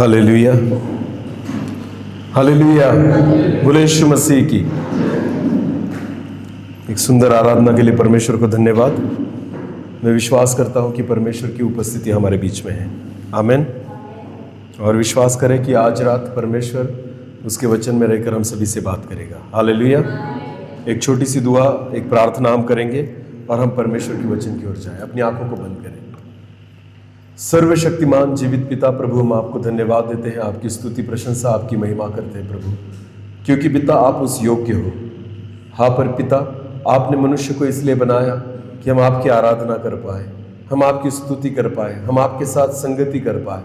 Hallelujah, hallelujah. बोले यीशु मसीह की। एक सुंदर आराधना के लिए परमेश्वर को धन्यवाद। मैं विश्वास करता हूं कि परमेश्वर की उपस्थिति हमारे बीच में है। आमीन। और विश्वास करें कि आज रात परमेश्वर उसके वचन में रहकर हम सभी से बात करेगा। हालेलुया। एक छोटी सी दुआ, एक प्रार्थना हम करेंगे और हम परमेश्वर के वचन की ओर जाएं। अपनी आंखों को बंद करें। सर्वशक्तिमान जीवित पिता प्रभु, हम आपको धन्यवाद देते हैं, आपकी स्तुति प्रशंसा आपकी महिमा करते हैं प्रभु, क्योंकि पिता आप उस योग्य हो। हाँ पर पिता, आपने मनुष्य को इसलिए बनाया कि हम आपकी आराधना कर पाए, हम आपकी स्तुति कर पाए, हम आपके साथ संगति कर पाए।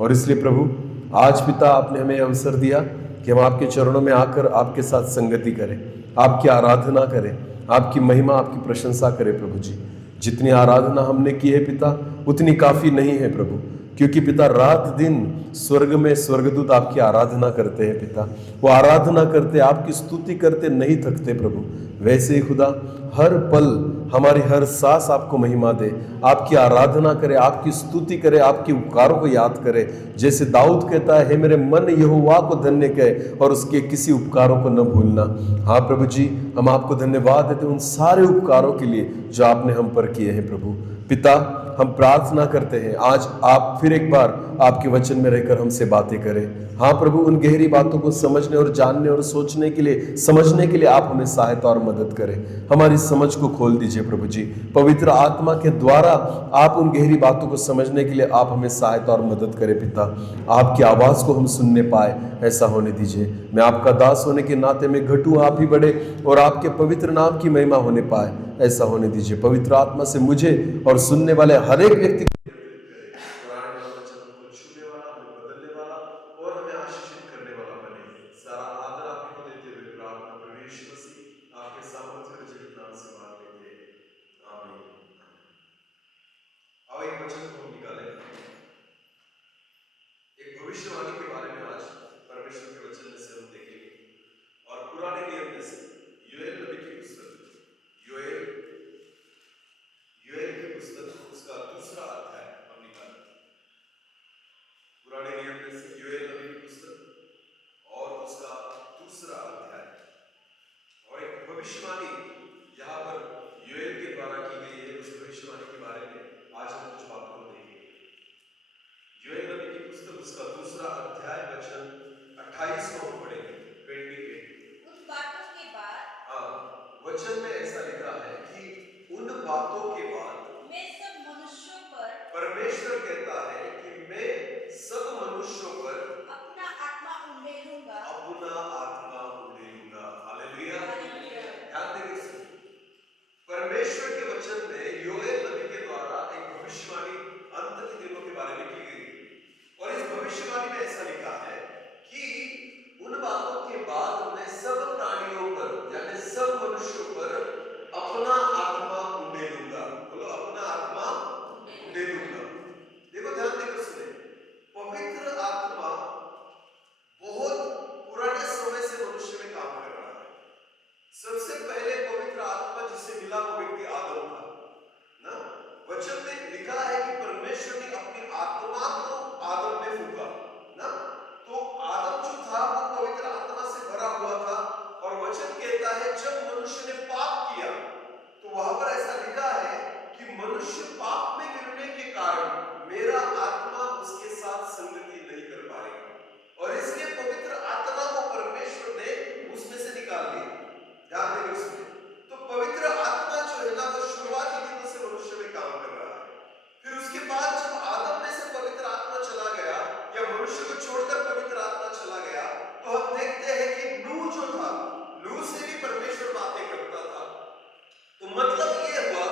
और इसलिए प्रभु आज पिता आपने हमें अवसर दिया कि हम आपके चरणों में आकर आपके साथ संगति करें, आपकी आराधना करें, आपकी महिमा आपकी प्रशंसा करें। प्रभु जी, जितनी आराधना हमने की है पिता उतनी काफ़ी नहीं है प्रभु, क्योंकि पिता रात दिन स्वर्ग में स्वर्गदूत आपकी आराधना करते हैं पिता। वो आराधना करते, आपकी स्तुति करते नहीं थकते प्रभु। वैसे ही खुदा हर पल हमारी हर सांस आपको महिमा दे, आपकी आराधना करे, आपकी स्तुति करे, आपके उपकारों को याद करे। जैसे दाऊद कहता है, हे मेरे मन यहोवा को धन्य कहे और उसके किसी उपकारों को न भूलना। हाँ प्रभु जी, हम आपको धन्यवाद देते हैं उन सारे उपकारों के लिए जो आपने हम पर किए हैं प्रभु। पिता, हम प्रार्थना करते हैं आज आप फिर एक बार आपके वचन में रहकर हमसे बातें करें। हाँ प्रभु, उन गहरी बातों को समझने और जानने और सोचने के लिए, समझने के लिए आप हमें सहायता और मदद करें। हमारी समझ को खोल दीजिए प्रभु जी। पवित्र आत्मा के द्वारा आप उन गहरी बातों को समझने के लिए आप हमें सहायता और मदद करें पिता। आपकी आवाज़ को हम सुनने पाए, ऐसा होने दीजिए। मैं आपका दास होने के नाते में घटूं, आप ही बढ़े और आपके पवित्र नाम की महिमा होने पाए, ऐसा होने दीजिए। पवित्र आत्मा से मुझे और सुनने वाले हर एक व्यक्ति पुराने वाला वचन हमको छूने वाला, हमें बदलने वाला और हमें आशीषित करने वाला बने। सारा आदर आप ही को देते हुए प्रार्थना प्रभु यीशु मसीह आपके सामर्थ्य और जीवित नाम से मांग लेते हैं। आमीन। आओ एक वचन को हम निकालें। एक भविष्यवाणी के बारे में आज परमेश्वर के वचन में से हम देखेंगे और पुराने नियम में से योएल नबी की पुस्तक, योएल की पुस्तक उसका दूसरा अध्याय हम निकालें। पुराने नियम में से योएल नबी की पुस्तक और उसका दूसरा अध्याय, और एक भविष्यवाणी यहाँ पर योएल के द्वारा की गई है। उस भविष्यवाणी के बारे में आज हम कुछ बातों को देखेंगे। योएल नबी की पुस्तक उसका दूसरा अध्याय वचन 28 को हम पढ़ेंगे। 28। उन बातों के बाद, हाँ, वचन में ऐसा लिखा है कि उन बातों के बाद मैं सब मनुष्यों पर, परमेश्वर कहता है कि मैं सब मनुष्यों पर अपना आत्मा उंडेलूंगा। अपना आत्मा उंडेलूंगा। हालेलुया। हालेलुया। ध्यान देकर सुनिए। परमेश्वर के वचन में योएल नबी के द्वारा एक भविष्यवाणी अंत के दिनों के बारे में की गई और इस भविष्यवाणी में ऐसा लिखा है कि उन बातों के बाद मैं सब प्राणियों पर यानी सब मनुष्यों पर अपना आत्मा उंडेलूंगा। बोलो, अपना आत्मा उंडेलूंगा। देखो, ध्यान देकर सुने। पवित्र आत्मा बहुत पुराने समय से मनुष्य में काम कर रहा है। सबसे पहले पवित्र आत्मा जिसे मिला वो व्यक्ति आदम था ना। वचन में लिखा है कि परमेश्वर ने अपनी आत्मा को आदम में फूंका ना। तो आदम जो था वो पवित्र आत्मा से भरा हुआ था और वचन कहता है जब मनुष्य ने पाप किया तो वहां पर ऐसा लिखा है कि मनुष्य पाप में गिरने के कारण मेरा आत्मा उसके साथ संगति नहीं कर पाएगा और इसलिए पवित्र आत्मा को परमेश्वर ने उसमें से निकाल लिया। ध्यान देकर सुनिए। तो पवित्र आत्मा जो है ना, वो शुरुआती दिनों से मनुष्य में काम कर रहा है। फिर उसके बाद जब आदम में से पवित्र आत्मा चला गया या मनुष्य को छोड़कर पवित्र आत्मा चला गया तो हम देखते हैं कि नूह जो था, नूह से भी परमेश्वर बातें करता था। तो मतलब ये हुआ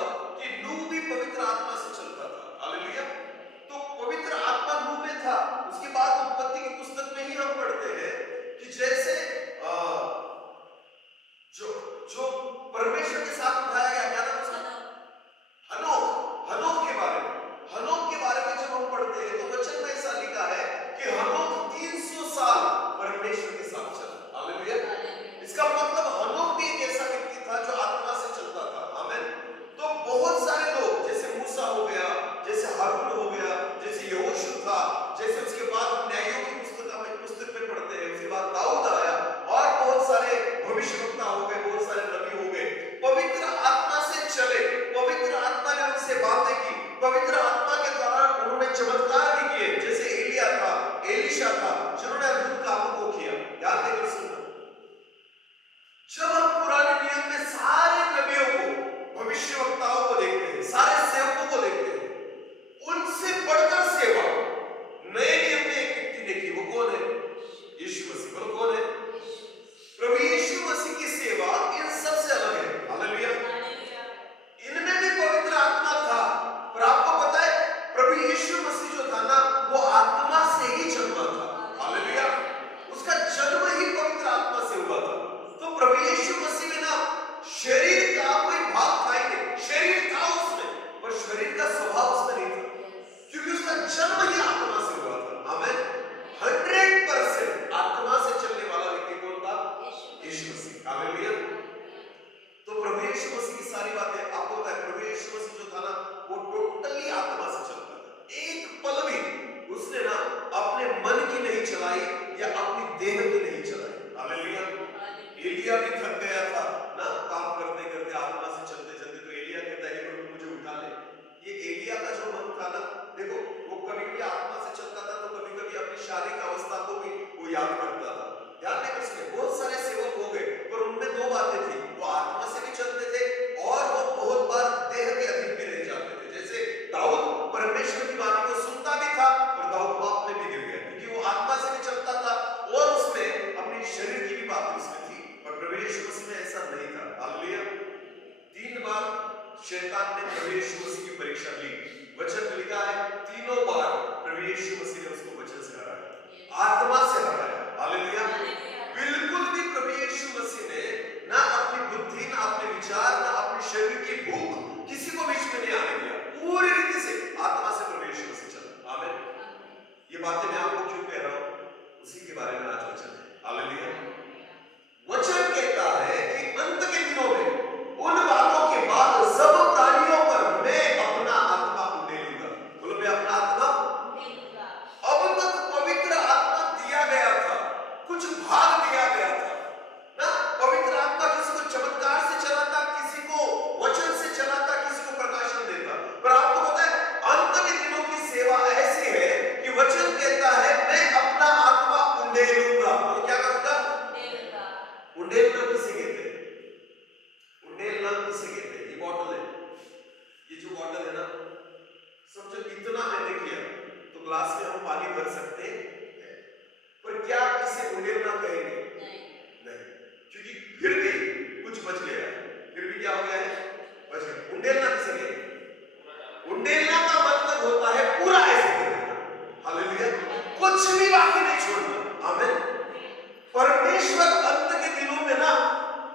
सारे भविष्यवक्ता हो गए, बहुत सारे नबी हो गए, पवित्र आत्मा से चले, पवित्र आत्मा ने उनसे बातें की, पवित्र आत्मा के द्वारा उन्होंने चमत्कार भी किए, जैसे एलिया था, एलिशा था, जिन्होंने अद्भुत कामों को किया। ध्यान देकर सुनना, जब हम पुराने नियम में सारे नबियों को, भविष्यवक्ताओं को देखते हैं, सारे सेवकों को देखते हैं, उनसे बढ़कर सेवा नए नियम में एक व्यक्ति ने की। वो कौन है? यीशु मसीह। बोलो कौन है? प्रभु यीशु मसीह की सेवा इन सबसे अलग है। हालेलुया। इनमें भी पवित्र आत्मा था, पर आपको पता है प्रभु यीशु मसीह जो था ना, वो आत्मा से ही जन्मा था। हालेलुया। उसका जन्म ही पवित्र आत्मा से हुआ था। तो प्रभु यीशु मसीह में ना शरीर का कोई भाग था ही नहीं, शरीर था उसमें, पर शरीर का स्वभाव उसमें नहीं था, क्योंकि उसका जन्म ही आत्मा से हुआ था। आमीन। 100% आत्मा से चलने वाला व्यक्ति कौन था? यीशु मसीह। हालेलुया। तो प्रभु यीशु मसीह की सारी बातें आपको पता है, प्रभु यीशु मसीह जो था ना, वो टोटली आत्मा से चलता था। एक पल भी उसने ना अपने मन की नहीं चलाई या अपनी देह की नहीं चलाई। हालेलुया। एलिया भी थक गया था ना, काम करते करते, आत्मा से चलते चलते, तो एलिया कहता है प्रभु मुझे उठा ले। ये एलिया का जो मन था ना, देखो वो कभी कभी आत्मा से चलता था, तो कभी कभी अपनी शारीरिक अवस्था को भी वो याद करता था। ध्यान देकर सुनिए, बहुत सारे सेवक हो गए, पर उनमें दो बातें थी, वो आत्मा से भी चलते थे और वो बहुत बार देह के अधीन भी रह जाते थे। जैसे दाऊद परमेश्वर की वाणी को सुनता भी था, और दाऊद पाप में भी गिर गया, क्योंकि वो आत्मा से भी चलता था और उसमें अपनी शरीर की भी बात उसमें थी। पर प्रभु यीशु मसीह में ऐसा नहीं था। हालेलुया। 3 बार शैतान ने प्रभु यीशु मसीह की परीक्षा ली। वचन में लिखा है, तीनों बार प्रभु यीशु मसीह ने उसको वचन से हराया, आत्मा से हराया। हालेलुया। बिल्कुल भी प्रभु यीशु मसीह ने ना अपनी बुद्धि, ना अपने विचार, ना अपने शरीर की भूख किसी को बीच में नहीं आने दिया। पूरी रीति से आत्मा से प्रभु यीशु मसीह चला। आमीन। ये बातें मैं आपको क्यों कह रहा हूं, उसी के बारे में आज वचन है। हालेलुया। वचन कहता है कि अंत के दिनों में उन बातों के बाद सब प्राणियों पर मैं अपना आत्मा उंडेलूंगा। बोलो मैं अपना आत्मा उंडेलूंगा। अब तक पवित्र आत्मा दिया गया था, कुछ भाग दिया गया था ना। पवित्र आत्मा किसी को चमत्कार से चलाता, किसी को वचन से चलाता, किसी को प्रकाशन देता। पर आपको पता है अंत के दिनों की सेवा ऐसी है कि वचन कहता है मैं अपना आत्मा उंडेलूंगा। तो क्या करूंगा? उंडेलना किसे कहते हैं? उंडेलना किसे कहते हैं? ये बॉटल है, ये जो बॉटल है ना, समझो इतना मैंने किया तो ग्लास में हम पानी भर सकते हैं, पर क्या इसे उंडेलना कहेंगे? नहीं, क्योंकि फिर भी कुछ बच गया है। फिर भी क्या हो गया है? बच गया। उंडेलना किसे कहते हैं? उंडेलना का मतलब होता है पूरा ऐसे कर देना। हालेलुया। कुछ भी बाकी नहीं छोड़ना। आमीन। परमेश्वर अंत के दिनों में ना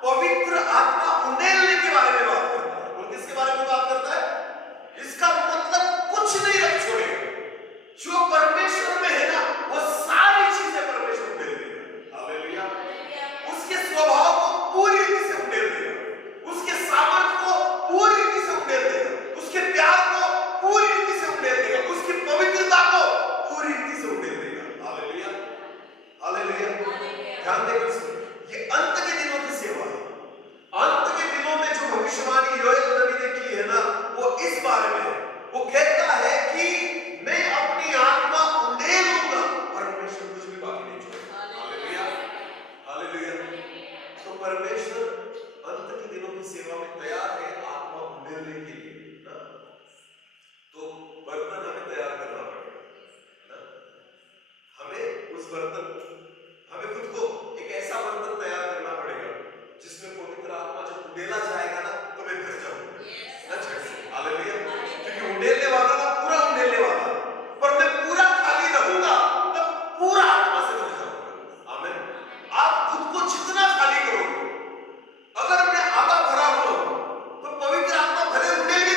पवित्र आत्मा उंडेलने के बारे में बात करता है। और किसके बारे में बात करता है? इसका मतलब कुछ नहीं रख छोड़ेगा। जो परमेश्वर में है ना, वो सारी चीजें परमेश्वर उंडेल देगा। हालेलुया। उसके स्वभाव को पूरी रीति से उंडेल देगा, उसके सामर्थ्य को पूरी रीति से उंडेल देगा, उसके प्यार को पूरी रीति से उंडेल देगा, उसकी पवित्रता को पूरी रीति से उंडेल देगा। हालेलुया। हालेलुया। ध्यान देकर सुनिए, ये अंत के दिनों की सेवा है। अंत के दिनों में जो भविष्यवाणी योएल नबी ने की है ना, वो इस बारे में है। वो कहता है कि मैं अपनी आत्मा उंडेलूंगा, परमेश्वर कुछ भी बाकी नहीं छोड़ेगा। हालेलुया। हालेलुया। तो परमेश्वर अंत के दिनों की सेवा में तैयार है आत्मा उंडेलने के लिए ना। तो बर्तन हमें तैयार करना पड़ेगा ना। हमें उस बर्तन, हमें खुद को एक ऐसा बर्तन तैयार करना पड़ेगा जिसमें पवित्र आत्मा जब उंडेला जाएगा ना, तो मैं भर जाऊंगा। हालेलुया। क्योंकि उंडेलने वाला ना पूरा उंडेलने वाला, पर मैं पूरा खाली रहूंगा तब पूरा आत्मा से भर जाऊंगा। आमीन। आप खुद को जितना खाली करोगे, अगर मैं आधा भरा हुआ हूं तो पवित्र आत्मा भले उंडेल के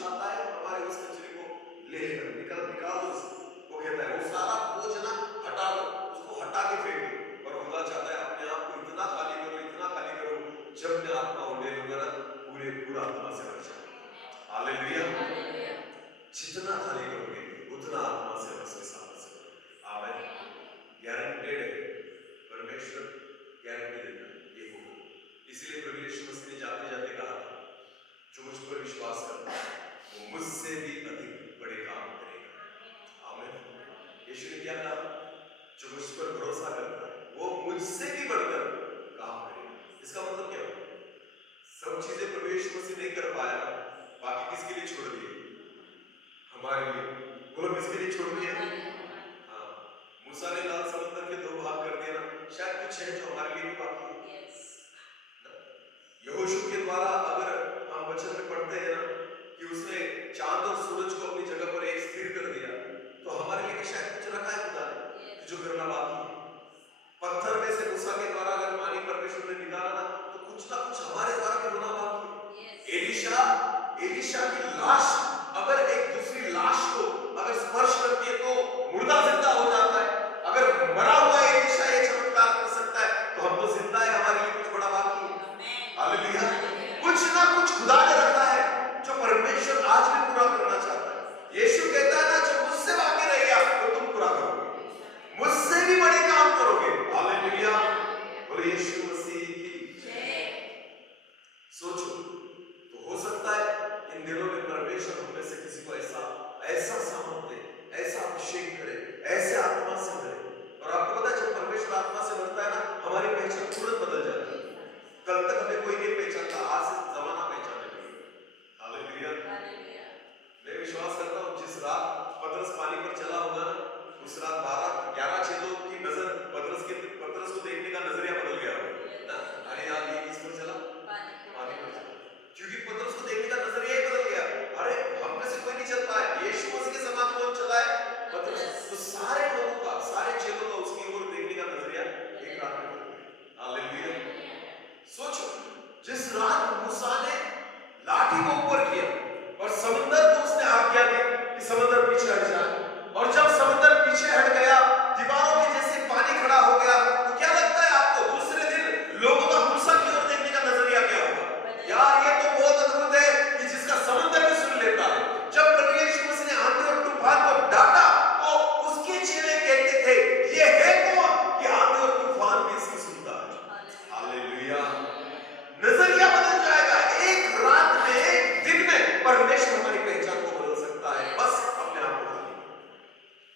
चाहता है हमारे उस कचरे को ले लेना, निकाल निकाल दो उसको। वो कहता है वो सारा बोझ ना हटा दो, उसको हटा के फेंक दो। और खुदा चाहता है अपने आप को इतना खाली करो, इतना खाली करो, जब मैं आत्मा उंडे लूंगा ना पूरा आत्मा से भर जाए। हालेलुया। जितना खाली करोगे उतना आत्मा से रस के साथ से भरोगे। आमीन। गारंटेड है, परमेश्वर गारंटी देता है ये होगा। इसलिए प्रभु यीशु मसीह ने जाते जाते कहा था, जो मुझ पर विश्वास करता है वो मुझसे भी अधिक बड़े काम करेगा। आमीन। यीशु ने क्या कहा? जो मुझ पर भरोसा करता है वो मुझसे भी बढ़कर काम करेगा। इसका मतलब क्या है? सब चीजें प्रभु यीशु मसीह नहीं कर पाया, बाकी किसके लिए छोड़ दिए? हमारे लिए। बोलो किसके लिए छोड़ दिए? हाँ, मूसा ने लाल समुद्र के दो भाग कर दिया ना, शायद कुछ है जो हमारे लिए भी बाकी है। यहोशू के द्वारा अगर हम वचन में पढ़ते हैं ना कि उसने चांद और सूरज को अपनी जगह पर एक स्थिर कर दिया, तो हमारे लिए भी शायद कुछ रखा है खुदा ने जो करना बाकी है। पत्थर में से मूसा के द्वारा अगर पानी परमेश्वर ने निकाला ना, तो कुछ ना कुछ हमारे द्वारा भी होना बाकी है। एलिशा की लाश अगर एक दूसरी लाश को अगर स्पर्श करती है तो मुर्दा जिंदा हो जाता है। अगर मरा हुआ एलिशा ये चमत्कार कर सकता है, तो हम तो जिंदा है, हमारे लिए कुछ बड़ा बाकी है। हालेलुया। कुछ ना कुछ खुदा ने रखा है जो परमेश्वर आज भी पूरा करना चाहता है। यीशु कहता है ना, जो मुझसे बाकी रह गया वो तुम पूरा करोगे, मुझसे भी बड़े काम करोगे। हालेलुया। बोले यीशु मसीह की जय। सोचो, तो हो सकता है इन दिनों में परमेश्वर हम में से किसी को ऐसा सामर्थ्य, ऐसा अभिषेक करे, ऐसे आत्मा से भरे। और आपको पता है जब परमेश्वर आत्मा से भरता है ना, हमारी पहचान तुरंत बदल जाती है। कल तक हमें कोई नहीं पहचानता, आज से जमाना पहचानने लगेगा। हालेलुया। मैं विश्वास करता हूँ जिस रात पतरस पानी पर चला होगा ना, उस रात 11 चेलों की नजर पतरस को देखने का नजरिया बदल गया होगा ना। अरे यार ये किस पर चला? पानी पर चला। क्योंकि पतरस को देखने का नजरिया ही बदल गया। अरे हम में से कोई नहीं चल पाया, यीशु मसीह के समान कौन चला है? पतरस। तो सारे लोगों का, सारे चेलों का उसकी ओर देखने का नजरिया एक रात में बदल गया। हालेलुया। सोचो, जिस रात मूसा ने लाठी को ऊपर किया और समुद्र को उसने आज्ञा दी कि समुद्र पीछे हट जाए, और जब समुद्र पीछे हट गया, दीवारों के जैसे पानी खड़ा हो गया, तो क्या लगता है आपको दूसरे दिन लोगों का मूसा की ओर देखने का नजरिया क्या होगा? यार ये तो बहुत अद्भुत है कि जिसका समुद्र भी सुन लेता है। जब प्रभु यीशु मसीह ने आंधी और तूफान को डांटा, तो उसके चेले कहते थे, ये है कौन कि आंधी और तूफान भी इसकी सुनता है? हालेलुया। नजरिया बदल जाएगा। एक रात में, एक दिन में परमेश्वर हमारी पहचान को बदल सकता है। बस अपने आप को खाली करें।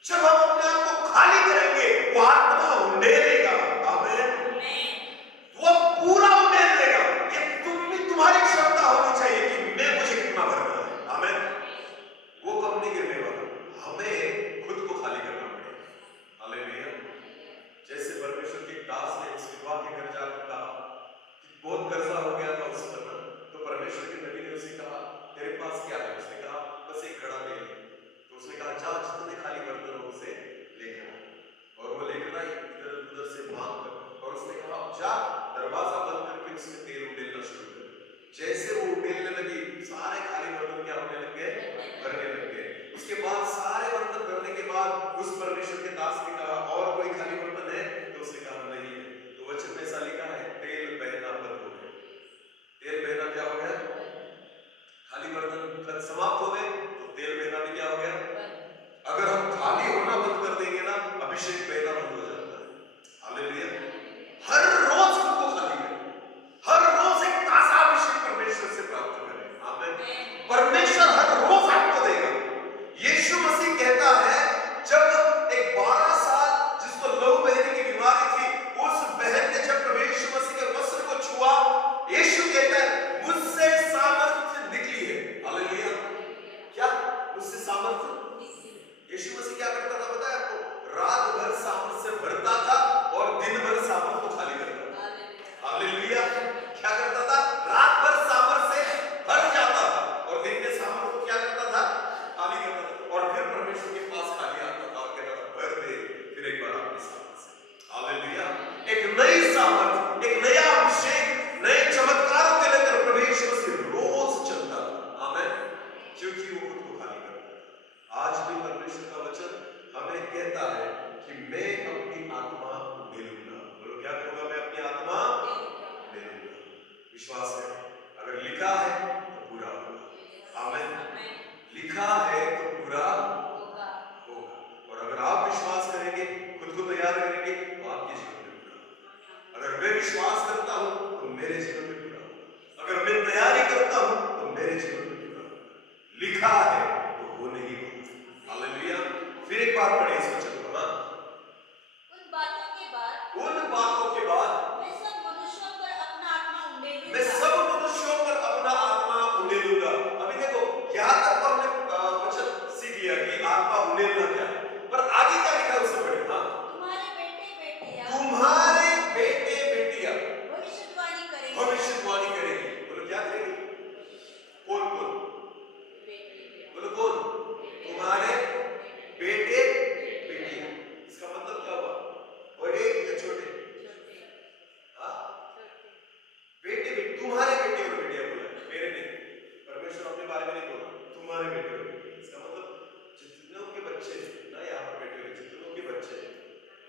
जब हम अपने आप को खाली करेंगे, वो आत्मा उंडेलेगा। आमीन। वो पूरा उंडेल लेगा। ये तुम्हारी क्षमता होनी चाहिए कि मुझे कितना भरना है। आमीन। वो कम नहीं गिरने वाला, हमें खुद को खाली करना पड़ेगा। हालेलुया। जैसे परमेश्वर के दास ने उस विधवा के घर जाकर कहा कि बहुत कर्जा हो गया था उस पर, तो परमेश्वर के नबी ने उसे कहा, तेरे पास क्या है? उसने कहा, बस एक घड़ा ले ले। तो उसने कहा, जा जितने खाली बर्तन हो उसे लेकर आ। और वो लेकर आई इधर उधर से भाग कर, और उसने कहा, जा दरवाजा बंद करके उसमें तेल उड़ेलना शुरू कर। जैसे वो उड़ेलने लगी, सारे खाली बर्तन क्या होने लग गए? भरने लग गए। उसके बाद सारे बर्तन भरने के बाद उस परमेश्वर के दास ने कहा, और कोई खाली बर्तन है? तो उसने कहा, नहीं है। तो वचन में ऐसा लिखा है, तेल बहना बंद हो गया। तेल बहना क्या हो गया? खाली बर्तन समाप्त हो गए, तो तेल बहना भी क्या हो गया? अगर हम खाली होना बंद कर देंगे ना, अभिषेक बहना बंद हो जाता है। हालेलुया। हर रोज खुद को खाली करें, हर रोज एक ताजा अभिषेक परमेश्वर से प्राप्त करें। आमीन। परमेश्वर हर रोज आपको देगा। यीशु मसीह कहता है, जब एक 12 साल जिसको लहू बहने की बीमारी थी, उस बहन ने जब प्रभु यीशु मसीह के वस्त्र को छुआ, यीशु कहता है, मुझसे सामर्थ्य निकली है। हालेलुया। क्या मुझसे सामर्थ्य? यीशु मसीह क्या करता था पता है आपको? रात भर सामर्थ से भरता था और दिन भर सामर्थ को खाली करता था। हालेलुया। क्या करता था? रात भर सामर्थ से भर जाता था और दिन में लिखा है तो पूरा होगा। होगा। और अगर आप विश्वास करेंगे, खुद को तैयार करेंगे, तो आपके जीवन में पूरा होगा। अगर मैं विश्वास करता हूं तो मेरे जीवन में पूरा होगा। अगर मैं तैयारी करता हूं तो मेरे जीवन में पूरा होगा। लिखा है तो वो नहीं होगा। हालेलुया। फिर एक बार पढ़े इस वचन को। हाँ, उन बातों के बाद उन बातों के बाद मैं सब मनुष्यों पर अपना आत्मा उंडेलूंगा। मैं सब मनुष्यों पर अपना आत्मा उंडेलूंगा। अभी देखो, यहां तक तो हमने वचन सीख लिया कि आत्मा उंडेलना क्या है, पर आगे क्या लिखा है उससे पढ़े। हाँ, तुम्हारे बेटे बेटियां तुम्हारे बेटे बेटियां भविष्यवाणी करेंगे। भविष्यवाणी करेंगे। बोलो क्या करेंगे? कौन कौन? बोलो कौन? तुम्हारे बेटे बेटियां। इसका मतलब क्या हुआ? बड़े या छोटे? हाँ, बेटे बेटे, तुम्हारे बेटे और बेटियां बोला है, मेरे नहीं। परमेश्वर अपने बारे में नहीं बोला, तुम्हारे बेटे और बेटियां। इसका मतलब जितनों के बच्चे ना यहाँ पर बैठे हुए, जितनों के बच्चे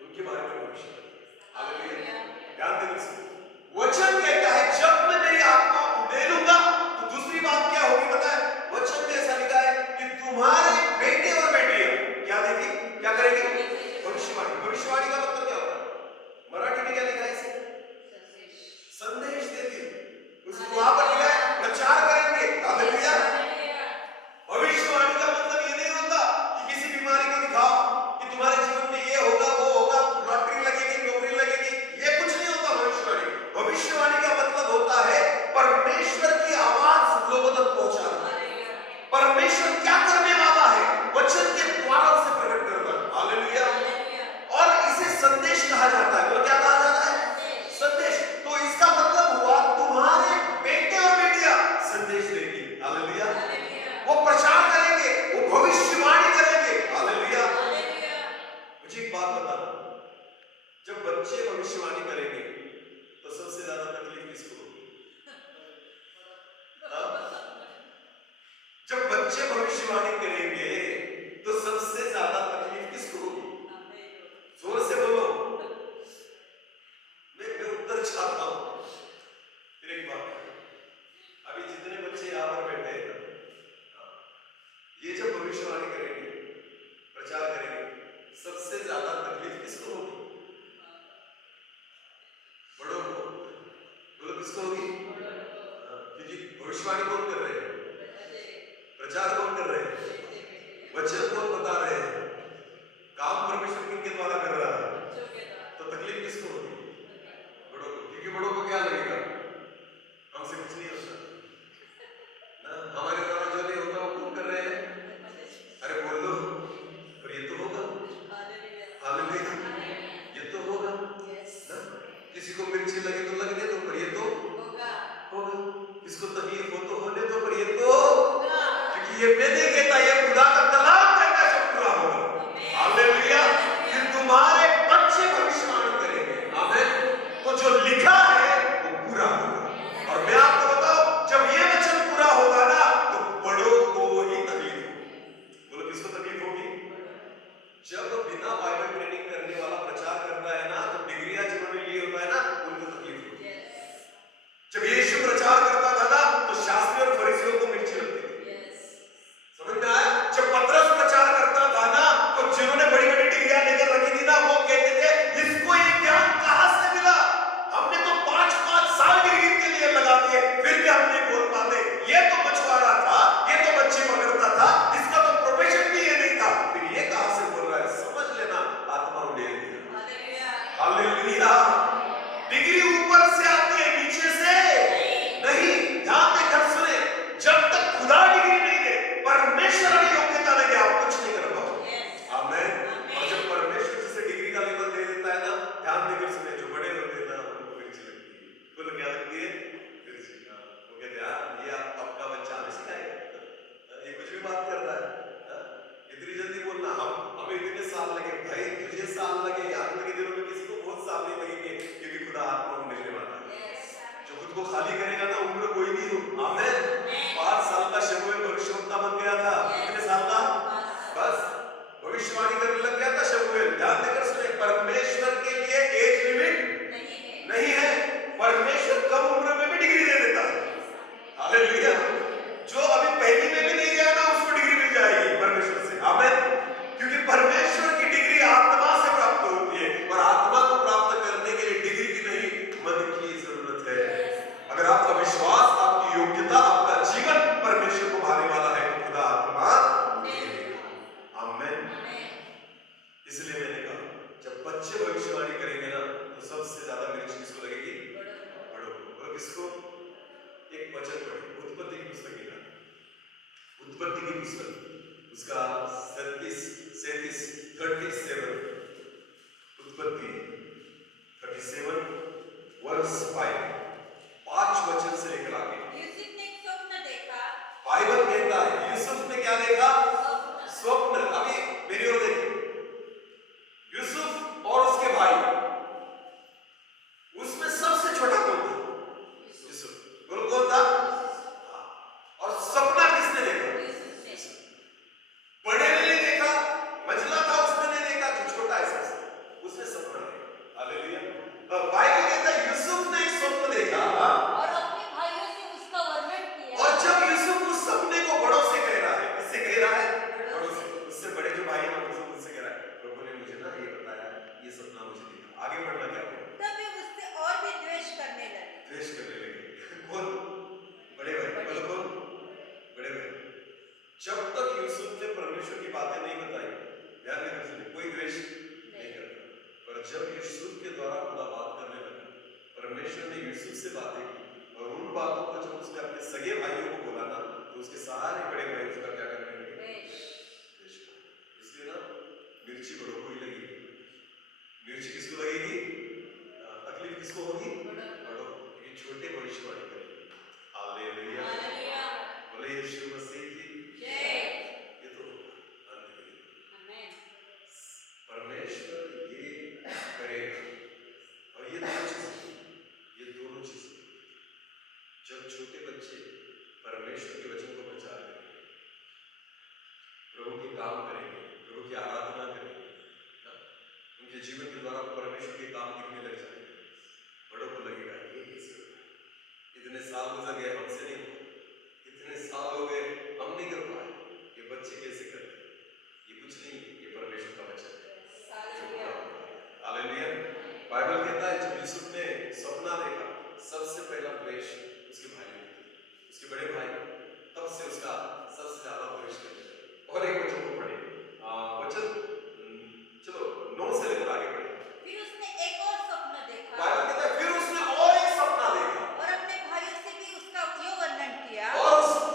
उनके बारे में भविष्य। हालेलुया। ध्यान देना इसमें। वचन कहता है जब मैं मेरी आत्मा उंडेलूंगा तो दूसरी बात क्या होगी पता है? वचन में ऐसा लिखा है कि तुम्हारे बेटे और बेटियां क्या देगी, क्या करेगी? भविष्यवाणी। भविष्यवाणी का मतलब क्या होता है? मराठी में क्या लिखा है इसे? संदेश देती। उसको वहां पर लिखा है प्रचार करेंगे। हालेलुया। भविष्यवाणी का मतलब ये नहीं होता कि किसी बीमारी को दिखाओ कि तुम्हारे जीवन में ये होगा वो होगा, लॉटरी लगेगी, नौकरी लगेगी, ये कुछ नहीं होता भविष्यवाणी। भविष्यवाणी का मतलब होता है परमेश्वर की आवाज लोगों तक पहुंचाना। परमेश्वर क्या करने वाला है वचन के द्वारा उसे प्रकट करना। हालेलुया। और इसे संदेश कहा जाता है। तो क्या कहा जाता है? संदेश। तो इसका मतलब हुआ तुम्हारे बेटे और बेटियां संदेश देंगे। हालेलुया। वो प्रचार करेंगे, वो भविष्यवाणी करेंगे। हालेलुया। मुझे एक बात बताना, जब बच्चे भविष्यवाणी करेंगे तो सबसे ज्यादा तकलीफ किसको होगी? हाँ? जब बच्चे भविष्यवाणी करेंगे तो सबसे ज्यादा तकलीफ किसको होगी? जोर से बोलो। मैं उत्तर चाहता हूं। फिर एक बात, अभी जितने बच्चे यहां पर बैठे हैं ना, ये जब भविष्यवाणी करेंगे, प्रचार करेंगे, सबसे ज्यादा तकलीफ किसको होगी? बड़ों को। बोलो किसको होगी? क्योंकि भविष्यवाणी कौन कर रहे हैं? प्रचार कौन कर रहे हैं? वचन कौन बता रहे हैं? काम परमेश्वर किनके द्वारा कर रहा है? तो तकलीफ किसको होगी? बड़ों को। क्योंकि बड़ों को क्या लगेगा? हमसे कुछ नहीं होता ना, हमारे द्वारा जो नहीं होता वो कौन कर रहे हैं? अरे बोल दो, पर ये तो होगा। हालेलुया। ये तो होगा ना। किसी को मिर्ची लगे तो लगने दो, पर ये तो होगा। किसको तकलीफ हो तो होने दो, पर ये तो होगा। क्योंकि ये मैं नहीं कहता, ये खुदा का कलाम कहता है, सब पूरा होगा। हालेलुया। कि तुम्हारे बच्चे भविष्यवाणी करेंगे। आमीन। तो जो लिखा है वो पूरा होगा। और मैं आपको बताऊं, जब ये वचन पूरा होगा ना तो बड़ों को ही तकलीफ होगी। बोलो किसको तकलीफ होगी? जब बिना बाइबल ट्रेनिंग करने वाला प्रचार करता है ना, तो डिग्रियां जिन्होंने ली होता है ना, उनको तकलीफ होती है। जब यीशु प्रचार करता था ना तो शास्त्री और फरीसियों को मिर्ची लगती थी। समझ में आया? उत्पत्ति की पुस्तक उसका 37 उत्पत्ति 37 वर्स 5 वचन से लेकर आगे यूसुफ ने एक स्वप्न देखा। बाइबल कहता है यूसुफ ने क्या देखा? स्वप्न। स्वप्न। अभी मेरी ओर देखिए, यूसुफ और उसके भाई, उसमें सबसे छोटा कौन था? यूसुफ। बोलो कौन था? हाँ। और सपना किसने देखा? यूसुफ ने। बड़े ने नहीं देखा, मझला था उसने नहीं देखा, जो छोटा है सबसे उसने सपना देखा। हालेलुया। बाइबल कहता है यूसुफ ने एक स्वप्न देखा और अपने भाइयों से उसका वर्णन किया। और जब यूसुफ उस सपने को बड़ों से कह रहा है, किससे कह रहा है? बड़ों से। उससे बड़े जो भाई हैं उनसे कह रहा है, प्रभु ने मुझे ना ये बताया, ये सपना मुझे देखा। आगे बढ़ना क्या हुआ? तब वे उससे और भी द्वेष करने लगे। द्वेष करने लगे। कौन? बड़े भाई। बोलो कौन? बड़े भाई। जब तक यूसुफ ने परमेश्वर की बातें नहीं बताई, ध्यान देकर सुनिए, कोई द्वेष नहीं करता। पर जब यूसुफ के द्वारा खुदा बात करने लगा, परमेश्वर ने यूसुफ से बातें की और उन बातों को जब उसने अपने सगे भाइयों को बोला ना, तो उसके सारे बड़े भाई उसका क्या करने लगे? द्वेष। द्वेष करने। इसलिए ना मिर्ची बड़ों को ही लगेगी। मिर्ची किसको लगेगी? तकलीफ किसको होगी? बड़ों। ये छोटे भविष्यवाणी करेंगे। हालेलुया। हालेलुया। बोले यीशु मसीह की जय। ये तो अंत में आमेन। परमेश्वर ये करेगा। और ये दोनों चीजें जब छोटे बच्चे परमेश्वर के वचन को प्रचार करेंगे, प्रभु के काम करेंगे, प्रभु की आराधना करेंगे, उनके जीवन के द्वारा परमेश्वर के काम दिखने लग जाएंगे, बड़ों को लगेगा ये कैसे होगा? इतने साल गुजर गए, हमसे नहीं हुआ, इतने साल हो गए, हम नहीं कर पाए, ये बच्चे कैसे करते? ये कुछ नहीं, ये परमेश्वर का वचन है। हालेलुया। बाइबल कहता है जब यूसुफ ने सपना देखा, सबसे पहला द्वेष उसके भाई ने किया, उसके बड़े भाई, तब से उसका सबसे ज्यादा द्वेष करने लगे। और एक वचन को पढ़े, वचन चलो 9 से लेकर आगे पढ़े। फिर उसने एक और स्वप्न देखा बाइबल कहता है फिर उसने और एक सपना देखा और अपने भाइयों से भी उसका यो वर्णन किया। और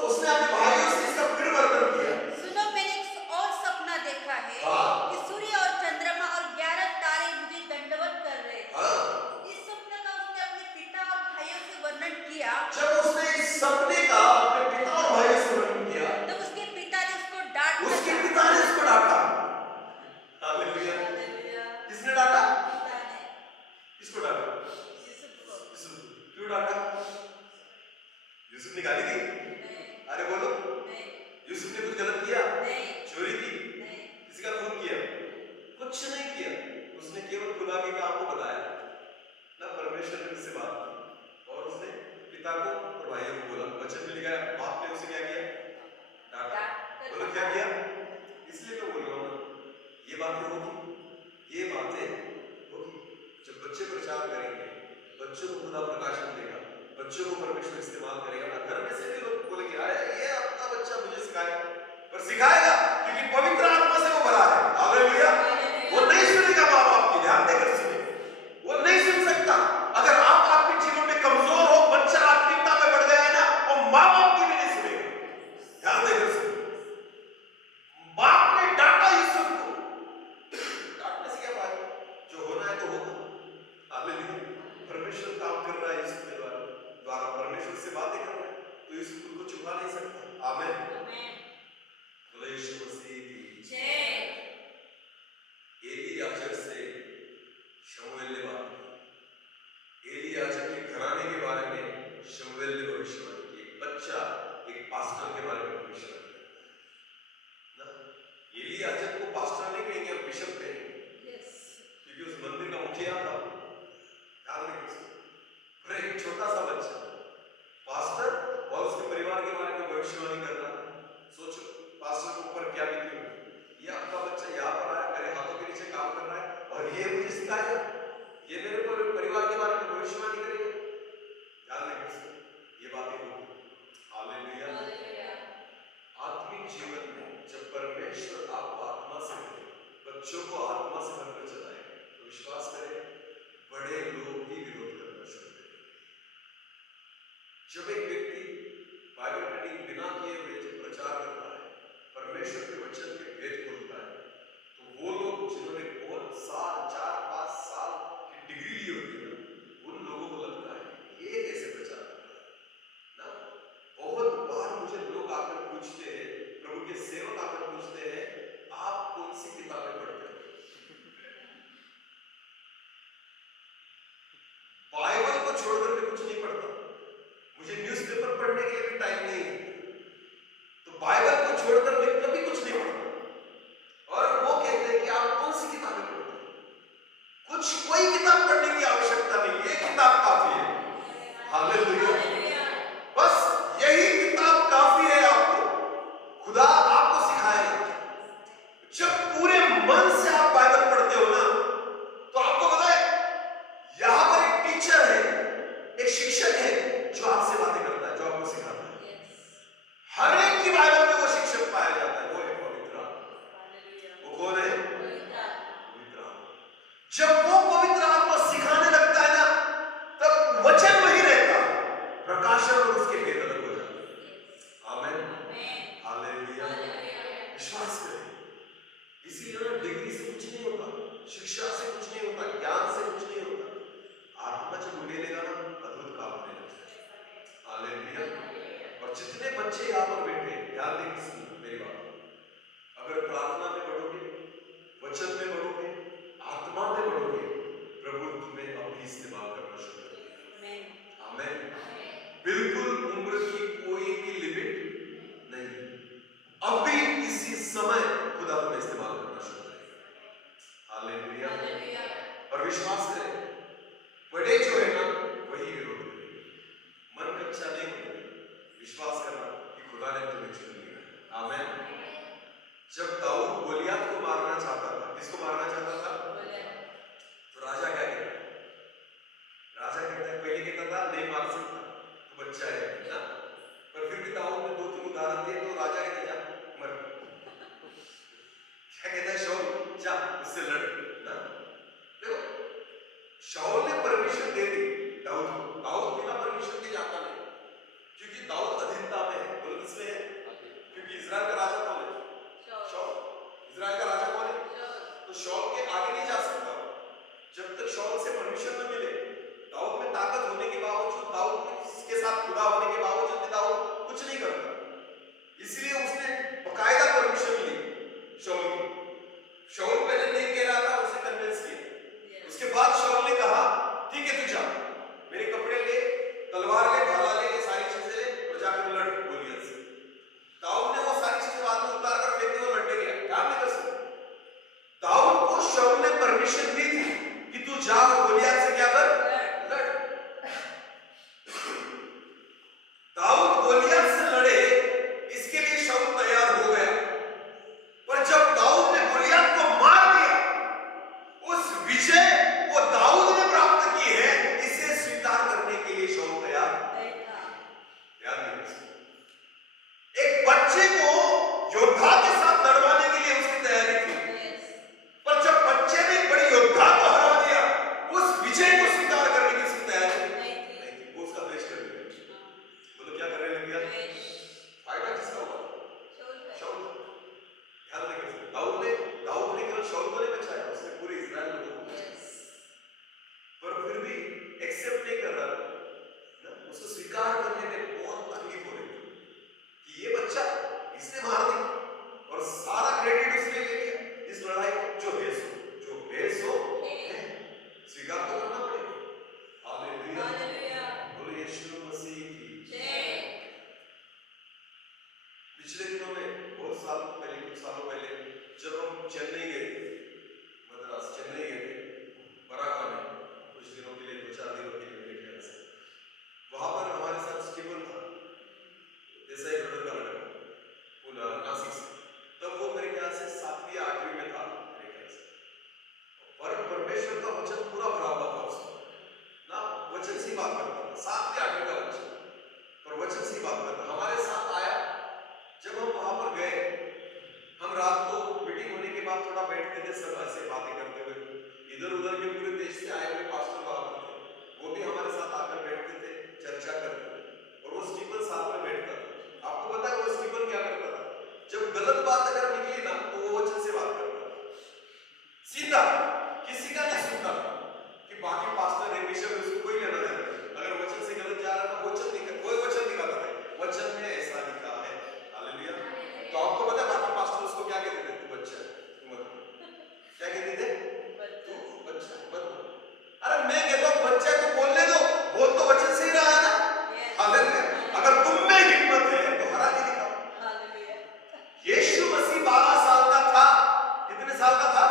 उसने अपने भाइयों से इसका फिर वर्णन किया। सुनो, मैंने एक और सपना देखा है हाँ। कि सूर्य और चंद्रमा और 11 तारे मुझे दंडवत कर रहे थे। हाँ। इस स्वप्न का उसने अपने पिता और भाइयों से वर्णन किया। जब उसने इस सपने का अपने पिता और भाई से वर्णन किया, तो उसके पिता ने उसको डांटा। उसके पिता ने उसको डांटा। हालेलुया। किसने डांटा? पिता ने किसको डांटा? यूसुफ को। यूसुफ। क्यों डांटा? यूसुफ ने गाली दी? नहीं। अरे बोलो, नहीं। यूसुफ ने कुछ गलत किया? नहीं। चोरी की? नहीं। किसी का खून किया? कुछ नहीं किया। उसने केवल खुदा के काम को बताया ना, परमेश्वर ने उससे बात की और उसने पिता को और भाइयों को बोला। वचन में लिखा है बाप ने उसे क्या किया? डांटा। बोलो क्या किया? इसलिए मैं बोल रहा हूँ ना, ये बातें होगी जब बच्चे प्रचार करेंगे, बच्चों को खुदा प्रकाशन देगा, बच्चों को परमेश्वर इस्तेमाल करेगा ना, घर में से भी लोग बोलेंगे अरे ये आपका बच्चा मुझे सिखाएगा, पर सिखाएगा क्योंकि पवित्र आत्मा से वो भरा है। हालेलुया। वो नहीं सुनेगा माँ बाप की, ध्यान देकर सुने, वो नहीं सुन सकता। अगर आप आपके जीवन में कमजोर हो, बच्चा आत्मिकता में बढ़ गया है ना, वो माँ बाप की भी नहीं सुनेगा। ध्यान देकर सुने। बाप ने डांटा यूसुफ को, डांटने से क्या फायदा? जो होना है तो होगा। हालेलुया। परमेश्वर काम कर रहा है यूसुफ के द्वारा परमेश्वर से बातें कर रहा है, तो यूसुफ खुद को छुपा नहीं सकता। आमीन। बोलो यीशु मसीह की जय। एली याजक से शमूएल ने बात की। एली याजक के घराने के बारे में शमूएल ने भविष्यवाणी की। एक बच्चा एक पास्टर के बारे में भविष्यवाणी की ना। एली याजक को पास्टर नहीं कहेंगे, हम बिशप कहेंगे, क्योंकि उस मंदिर का मुखिया था। ध्यान रखिए। पर एक छोटा सा बच्चा पास्टर और उसके परिवार के बारे में भविष्यवाणी कर रहा है। सोचो पास्टर के ऊपर क्या बीती होगी। ये आपका बच्चा यहाँ पर आया, मेरे हाथों के नीचे काम कर रहा है और ये मुझे सिखाएगा, ये मेरे परिवार के बारे में भविष्यवाणी करेगा। ध्यान रखिए, ये बातें होगी। हालेलुया। आत्मिक जीवन में जब परमेश्वर आपको आत्मा से भरे, बच्चों को आत्मा से भरकर चलाए, तो विश्वास करें बड़े लोग भी विरोध करना शुरू करेंगे। जब एक व्यक्ति बाइबल रीडिंग बिना किए हुए जब प्रचार करता है, परमेश्वर के वचन के भेद खोलता है, तो वो लोग जिन्होंने बहुत साल 4-5 साल की डिग्री ली होती है ना, उन लोगों को लगता है ये कैसे प्रचार करता है ना। बहुत बार मुझे लोग आकर पूछते हैं, प्रभु के सेवक आकर पूछते हैं, आप कौन सी किताबें पढ़ते हो? बाइबल को छोड़कर मैं कुछ नहीं पढ़ता, मुझे न्यूज़पेपर पढ़ने के लिए भी टाइम नहीं है, तो बाइबल को छोड़कर मैं कभी कुछ नहीं पढ़ता। और वो कहते हैं कि आप कौन सी किताबें पढ़ते हो? कोई किताब पढ़ने की आवश्यकता नहीं, ये किताब काफी है। हालेलुया। बस यही किताब काफी है आपको। खुदा आपको सिखाएगा। जब पूरे मन से आप बाइबल पढ़ते हो ना, तो आपको पता है यहां पर एक टीचर है, एक शिक्षक है जो आपसे बातें करता है, जो आपको सिखाता है। हर एक की बाइबल में वो शिक्षक पाया जाता है, वो है पवित्र आत्मा। वो कौन है? पवित्र आत्मा। जब वो पवित्र आत्मा सिखाने लगता है ना, तब वचन वही रहता है, प्रकाशन और उसके भेद अलग हो जाते हैं। आमीन, हालेलुया। विश्वास करें। इसीलिए ना डिग्री से कुछ नहीं होता, शिक्षा से कुछ नहीं होता, ज्ञान से कुछ नहीं होता। आत्मा जब उड़ेलेगा ना, अद्भुत काम होने लगता है। हालेलुया। और जितने बच्चे यहाँ पर बैठे, ध्यान दें सुनो मेरी बात। अगर प्रार्थना में बढ़ोगे, वचन में बढ़ोगे, आत्मा में बढ़ोगे, प्रभु तुम्हें अपनी इस्तेमाल करना शुरू कर देगा। आमीन। बिल्कुल उम्र की कोई भी लिमिट नहीं। अभी इसी समय खुदा तुम्हें इस्तेमाल करना शुरू करेगा। हालेलुया। और विश्वास करें, बड़े जो है ना वही विरोध करेंगे। मन कच्चा नहीं होगा, विश्वास करना कि खुदा ने तुम्हें चुन लिया। आमीन। जब दाऊद गोलियत को मारना चाहता था, किसको मारना चाहता था? तो राजा क्या कहता है? राजा कहता है, पहले कहता था नहीं मार सकता, तो बच्चा है ना, पर फिर भी दाऊद ने 2-3 उदाहरण दिए, तो राजा कहता जा मर। क्या कहता है? शाऊल जा उससे लड़ ना। देखो, शाऊल ने परमिशन दे दी दाऊद को। दाऊद बिना परमिशन के जाता नहीं, क्योंकि दाऊद अधीनता में है। बोलो किसमें है? क्योंकि इजराइल का राजा कौन है? शाऊल। इजराइल का राजा कौन है? तो शाऊल के आगे नहीं जा सकता जब तक शाऊल से परमिशन न मिले। दाऊद में ताकत होने के बावजूद, दाऊद के साथ खुदा होने के बावजूद भी दाऊद कुछ नहीं करता। इसलिए उसने बकायदा परमिशन ली शाऊल की। शाऊल पहले नहीं कह रहा था, उसे कन्विंस किया। उसके बाद शाऊल ने कहा ठीक है तू जा, मेरे कपड़े ले, तलवार ले, भाला ले, ये सारी चीजें ले और जाकर लड़ गोलियत से। दाऊद ने वो सारी चीजें बाद में उतार कर फेंक दी और लड़ने गया। क्या नहीं कर सकता? दाऊद को शाऊल ने परमिशन दी थी कि तू जा और गोलियत से क्या कर? लड़। दाऊद गोलियत से लड़े, इसके लिए शाऊल तैयार हो गया। पर जब दाऊद ने गोलियत को मार दिया, उस विजय वो दाऊद ने प्राप्त की है, इसे स्वीकार करने के लिए शाऊल तैयार ध्यान दें। एक बच्चे को योद्धा के साथ लड़वाने के लिए उसकी तैयारी थी, पर जब बच्चे ने एक बड़ी योद्धा को हरा दिया, उस विजय को स्वीकार करने की उसकी तैयारी नहीं थी। वो उसका द्वेष कर दिया। बोलो क्या करने लग गया? फायदा किसका हुआ? शाऊल। ध्यान दें, दाऊद ने केवल शाऊल को नहीं बचाया, उसने पूरे इस्राएल लोगों को बचाया। पर फिर भी एक्सेप्ट नहीं कर रहा ना, उसको स्वीकार करने में बहुत तकलीफ हो रही थी कि ये बच्चा इसने मार दिया और सारा क्रेडिट उसने ले लिया इस लड़ाई को। जो है सो है, स्वीकार तो करना पड़ेगा। हालेलुया। बोलो यीशु मसीह की जय। पिछले दिनों में बहुत साल पहले, कुछ सालों पहले जब हम चेन्नई गए थे, मद्रास चेन्नई गए थे, बराका में कुछ दिनों के लिए, 2-4 दिनों के लिए मेरे ख्याल से, वहां पर हमारे साथ स्टीफन था, जैसा ही ब्रदर का लड़का पुणे नासिक से। तब वो मेरे ख्याल से 7वीं या 8वीं में था मेरे ख्याल से। पर परमेश्वर का वचन पूरा भरा हुआ था उसमें ना, वचन से बात करता था। 7वीं 8वीं का बच्चा, पर वचन से बात करता। हमारे साथ आया, जब हम वहां पर गए, हम रात को मीटिंग होने के बाद थोड़ा बैठते थे, सब ऐसे बातें करते हुए। इधर उधर के पूरे देश से आए हुए पास्टर वहां पर थे, वो भी हमारे साथ आकर बैठते थे, चर्चा करते थे। और वो स्टीफन साथ में बैठता था। आपको पता है वो स्टीफन क्या करता था? जब जब गलत बात अगर निकली ना तो वो वचन से बात करता है सीधा, किसी का नहीं सुनता कि बाकी पास्टर है बिशप है, उसको कोई लेना देना नहीं। अगर वचन से गलत जा रहा है तो वचन निकल, कोई वचन दिखाता है, वचन में ऐसा लिखा है। हालेलुया। तो आपको पता है बाकी पास्टर उसको क्या कहते थे? तू बच्चा है, तू मत बोल। क्या कहते थे? तू बच्चा है, मत बोल। अरे मैं कहता हूं बच्चा है तो बोलने दो, बोल तो वचन से ही रहा है ना। हालेलुया। अगर तुम में हिम्मत है तो हरा के दिखाओ। यीशु मसीह 12 साल का था। कितने साल का था?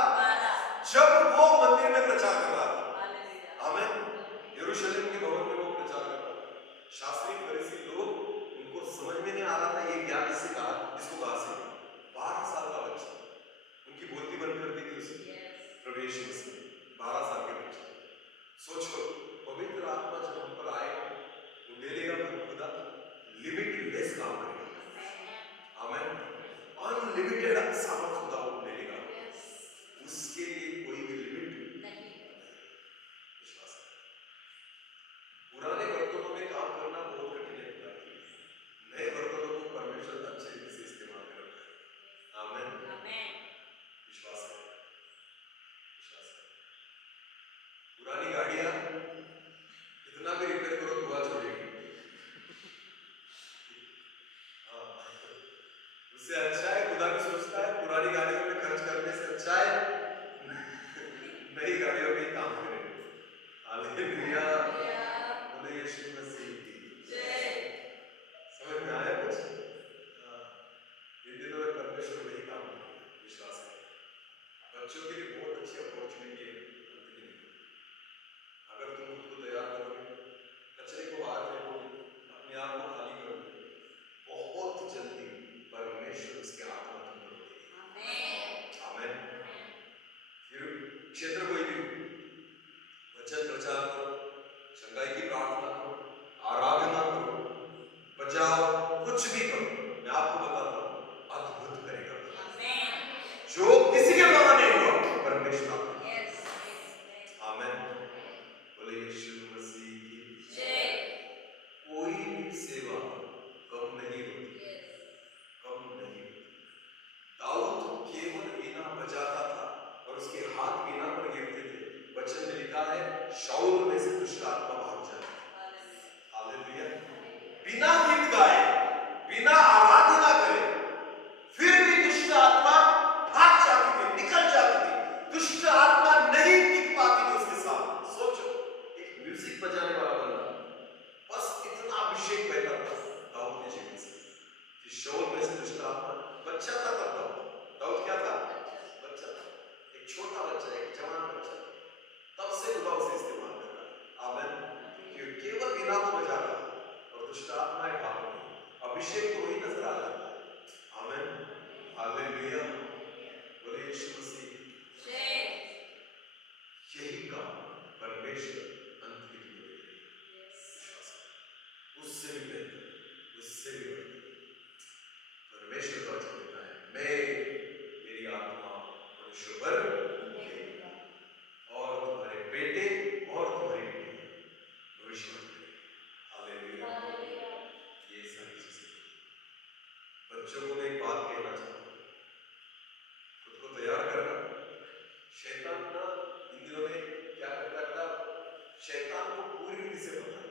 जब वो मंदिर में प्रचार कर रहा था। आमीन। यरूशलेम के भवन में वो प्रचार कर रहा था। शास्त्री फरीसी लोग, उनको समझ में नहीं आ रहा था ये ज्ञान इससे कहा, इसको कहां से? 12 साल का बच्चा, उनकी बोलती बंद कर दी थी उसने। प्रभु यीशु मसीह 12 साल के बच्चे। सोचो पवित्र आत्मा जब हम पर आए, वो मिलेगा खुदा लिमिटलेस काम करेगा। आमीन। अनलिमिटेड सामर्थ खुदा वो मिलेगा, उसके लिए कोई भी लिमिट नहीं। विश्वास है। पुराने बर्तनों में काम करना बहुत कठिन है खुदा के लिए। नए बर्तनों को परमेश्वर अच्छे रीति से इस्तेमाल करता है। आमीन। विश्वास है। विश्वास है। पुरानी गाड़ियां कितना भी रिपेयर करो धुआं छोड़ेगी। हाँ, उससे अच्छा है, खुदा भी सोचता है पुरानी गाड़ियों में खर्च करने से अच्छा है नई गाड़ियों में ही काम करें। हालेलुया। बोले यीशु मसीह की जय। समझ में आया कुछ? हाँ, इन दिनों में परमेश्वर वही काम करेगा। विश्वास है। बच्चों के लिए बहुत अच्छी अपॉर्चुनिटी है अंत के दिन। अगर तुम खुद को तैयार करोगे, कचरे को बाहर फेंकोगे, अपने आप को खाली करोगे, बहुत जल्दी परमेश्वर उसके आत्मा तुम पर देगी। आमीन। फिर क्षेत्र कोई भी हो, वचन प्रचार करो, चंगाई की प्रार्थना करो, आराधना करो, बजाओ, कुछ भी करो, मैं आपको बताता हूँ अद्भुत करेगा। जो किसी के द्वारा नहीं हुआ परमेश्वर आपको। आमीन। बोले यीशु मसीह की जय। कोई भी सेवा कम नहीं होती, कम नहीं होती। दाऊद केवल वीणा बजाता था और उसके हाथ वीणा पर गिरते थे। वचन में लिखा है शाऊल में से दुष्ट आत्मा भाग जाए। हालेलुया। बिना गीत गाए, बिना आराधना करे, फिर भी दुष्ट आत्मा भाग जाती थी, निकल जाती थी। दुष्ट आत्मा नहीं टिक पाती थी उसके साथ। सोचो, एक म्यूजिक बजाने वाला बंदा, बस इतना अभिषेक बहता था दाऊद के जीवन से कि शाऊल में से दुष्ट आत्मा, बच्चा था तब दाऊद क्या था? बच्चा था, एक छोटा बच्चा, एक जवान बच्चा, तब से खुदा उसे इस्तेमाल कर रहा है। आमीन। केवल बिना को बजा रहा और दुष्ट आत्माएं भाग रही, अभिषेक तो वही नजर आ जाता है। आमीन। हालेलुया। बोले यीशु मसीह जय। यही काम परमेश्वर अंत के दिन में करेगा। विश्वास है। उससे भी बेहतर, उससे भी बढ़कर परमेश्वर का वचन कहता है, मैं मेरी आत्मा मनुष्य पर देगा और तुम्हारे बेटे और तुम्हारी बेटी भविष्यवाणी करेंगे। हालेलुया। ये सारी चीजें बच्चों को मैं एक बात कहना चाहता हूँ, खुद को तैयार करना। शैतान ना इन दिनों में क्या करता था? शैतान को पूरी रीति से पता है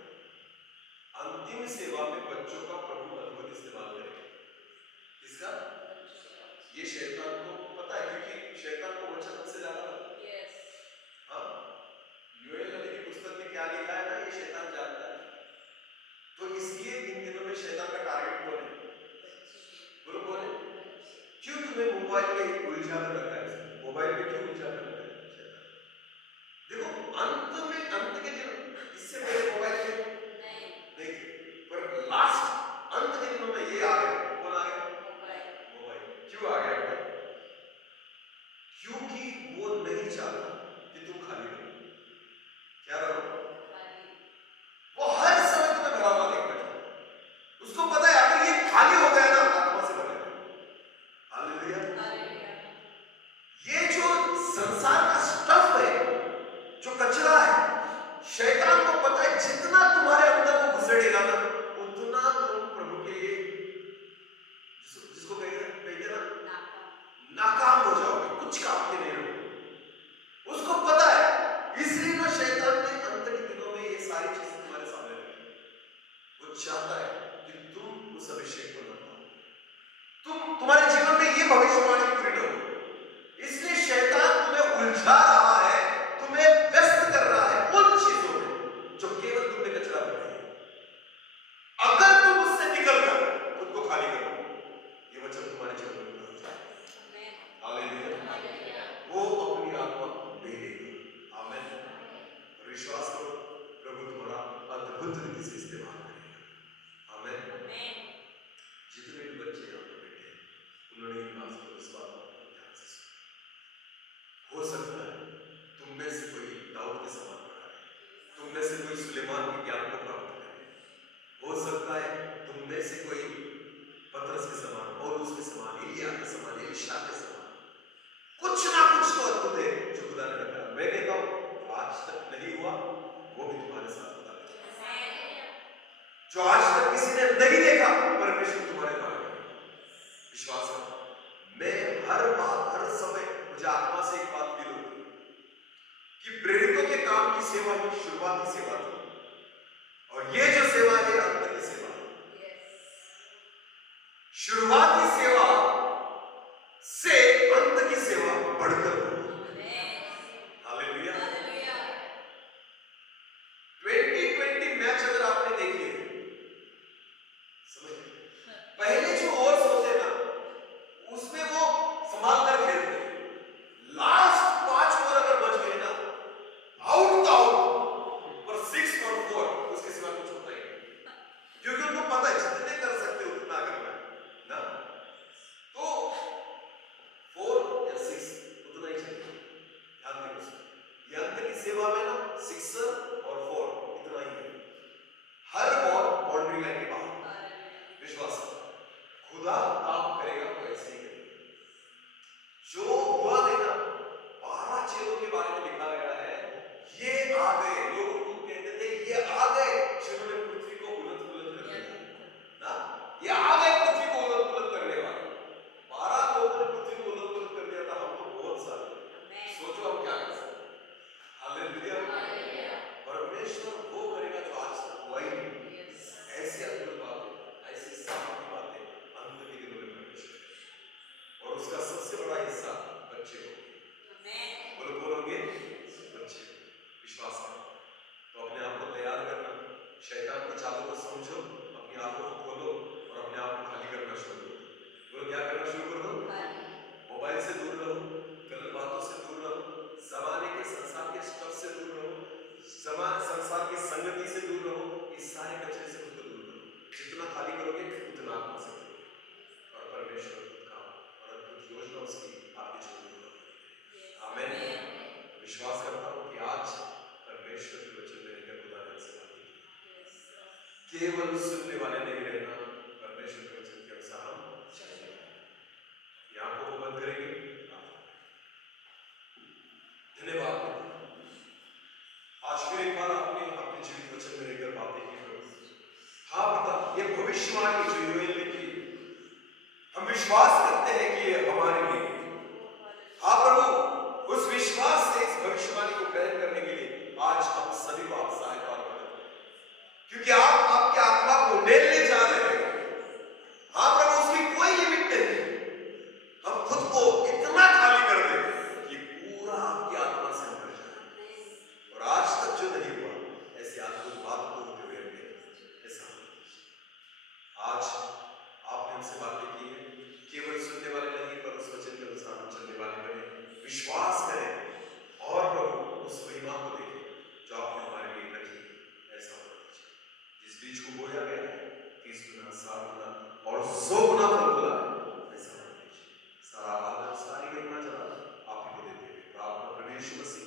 अंतिम सेवा में बच्चों का प्रभु अद्भुत इस्तेमाल करेगा। किसका? ये शैतान को पता है, क्योंकि शैतान को वचन से ज्यादा पता है। हाँ, योएल नबी की पुस्तक में क्या लिखा है ना, ये शैतान जानता है। तो इसलिए इन दिनों में शैतान का टारगेट कौन है? बोलो कौन है? क्यों तुम्हें मोबाइल में उलझा कर रखा है? मोबाइल में क्यों उलझा कर रखा है शैतान? देखो, अंत के दिन इससे पहले मोबाइल में नहीं थे, पर लास्ट अंत के दिनों में ये आ गया। कौन आ गया? मोबाइल। क्यों आ गया? क्योंकि वो नहीं चाहता कि तुम खाली रहो। क्या रहो? वो हर समय तुम्हें भरा हुआ देखना चाहता है। उसको पता है अगर ये खाली हो गया ना, आत्मा से भरेगा। हालेलुया। ये जो संसार बच्चे यहाँ पर बैठे हैं, उन्होंने इन बात को इस बात को ध्यान से सुना। हो सकता है तुम में से कोई दाऊद के समान बना है, तुम में से कोई सुलेमान के ज्ञान को प्राप्त करे, हो सकता है तुम में से कोई पतरस के समान, पौलुस के समान, एलिया के समान, एलिशा के समान कुछ ना कुछ तो अद्भुत है जो खुदा ने रखा। मैं कहता हूं आज तक नहीं हुआ वो भी तुम्हारे साथ खुदा करेगा। जो आज तक किसी ने नहीं देखा परमेश्वर तुम्हारे द्वारा करेगा। विश्वास करो। मैं हर बात हर समय मुझे आत्मा से एक बात फील होती है कि प्रेरितों के काम की सेवा ही शुरुआती सेवा थी और ये जो सेवा है अंत की सेवा है। शुरुआती सेवा से अंत की सेवा बढ़कर होगी। हालेलुया। 2020 मैच अगर आपने देखे समझ पहले जो ओवर्स होते ना उसमें वो संभाल कर खेलते, लास्ट 5 ओवर अगर बच गए ना आउट तो आउट, पर 6 और 4 उसके सिवा कुछ होता ही नहीं, क्योंकि उनको पता है जितने कर सकते उतना करना है ना, तो 4 या 6 उतना ही चाहिए। ध्यान रखो, ये अंत की सेवा में ना 6 और 4 इतना ही है। हर बॉल बाउंड्री लाइन के बाहर। विश्वास खुदा काम करेगा तो ऐसे ही करेगा। जो हुआ देना 12 चेलों के बारे में लिखा गया है, ये आ गए, लोग उनको कहते थे ये आ गए जिन्होंने पृथ्वी को उलट पुलट कर दिया ना, ये आ गए पृथ्वी को उलट पुलट करने वाले। 12 लोगों ने पृथ्वी को उलट पुलट कर दिया था, हम तो बहुत सारे। सोचो हम क्या कर सकते हैं। हालेलुया। परमेश्वर वो करेगा जो आज तक हुआ ही नहीं। ऐसी अद्भुत बातें, ऐसी सारी बातें अंत के दिनों में परमेश्वर करेगा। और उसका सबसे बड़ा हिस्सा बच्चे होंगे। बोलोगे बच्चे। विश्वास करो तो अपने आप को तैयार करना, शैतान की चालों को समझो, अपनी आंखों को खोलो और अपने आप को खाली करना शुरू करो। बोलो क्या करना शुरू कर दो? मोबाइल से दूर रहो, गलत बातों से दूर रहो, जमाने के संसार के स्टफ से दूर रहो, संसार की संगति से दूर रहो, इस सारे कचरे से खुद को दूर करो। जितना खाली करोगे उतना आत्मा से करोगे और परमेश्वर का और अद्भुत योजना उसकी आपके जीवन में होगी। आमीन। विश्वास करता हूं कि आज परमेश्वर के वचन में रहकर खुदा ने हमसे बातें की। केवल सुनने वाले नहीं रहना, परमेश्वर के वचन के अनुसार हम चलेंगे। यहाँ को बंद करेंगे। धन्यवाद। आज फिर एक बार आपने अपने जीवित वचन में रहकर बातें की प्रभु। हाँ पिता, ये भविष्यवाणी जो योएल ने की, हम विश्वास करते हैं कि ये हमारे लिए। हाँ प्रभु, उस विश्वास से इस भविष्यवाणी को ग्रहण करने के लिए आज हम सभी को आप सहायता और मदद करें, क्योंकि आप आपके आत्मा को डेलने जा रहे हैं। हाँ प्रभु, उसकी कोई लिमिट नहीं। हम खुद को इतना खाली कर दें कि पूरा आपकी आत्मा से भर जाए और आज तक जो नहीं हुआ ऐसे अद्भुत बात को होते हुए हमें ऐसा आज आपने हमसे बातें की है। केवल सुनने वाले नहीं, पर उस वचन के अनुसार हम चलने वाले बने। विश्वास करें और प्रभु उस महिमा को देखें जो आपने हमारे लिए रखी। ऐसा होना चाहिए। जिस बीज को बोया गया है 30 गुना, 60 गुना और 100 गुना फल फला है, ऐसा होना चाहिए। सारा आदर, सारी महिमा जनाब आप ही को देते हैं। प्रार्थना प्रभु यीशु मसीह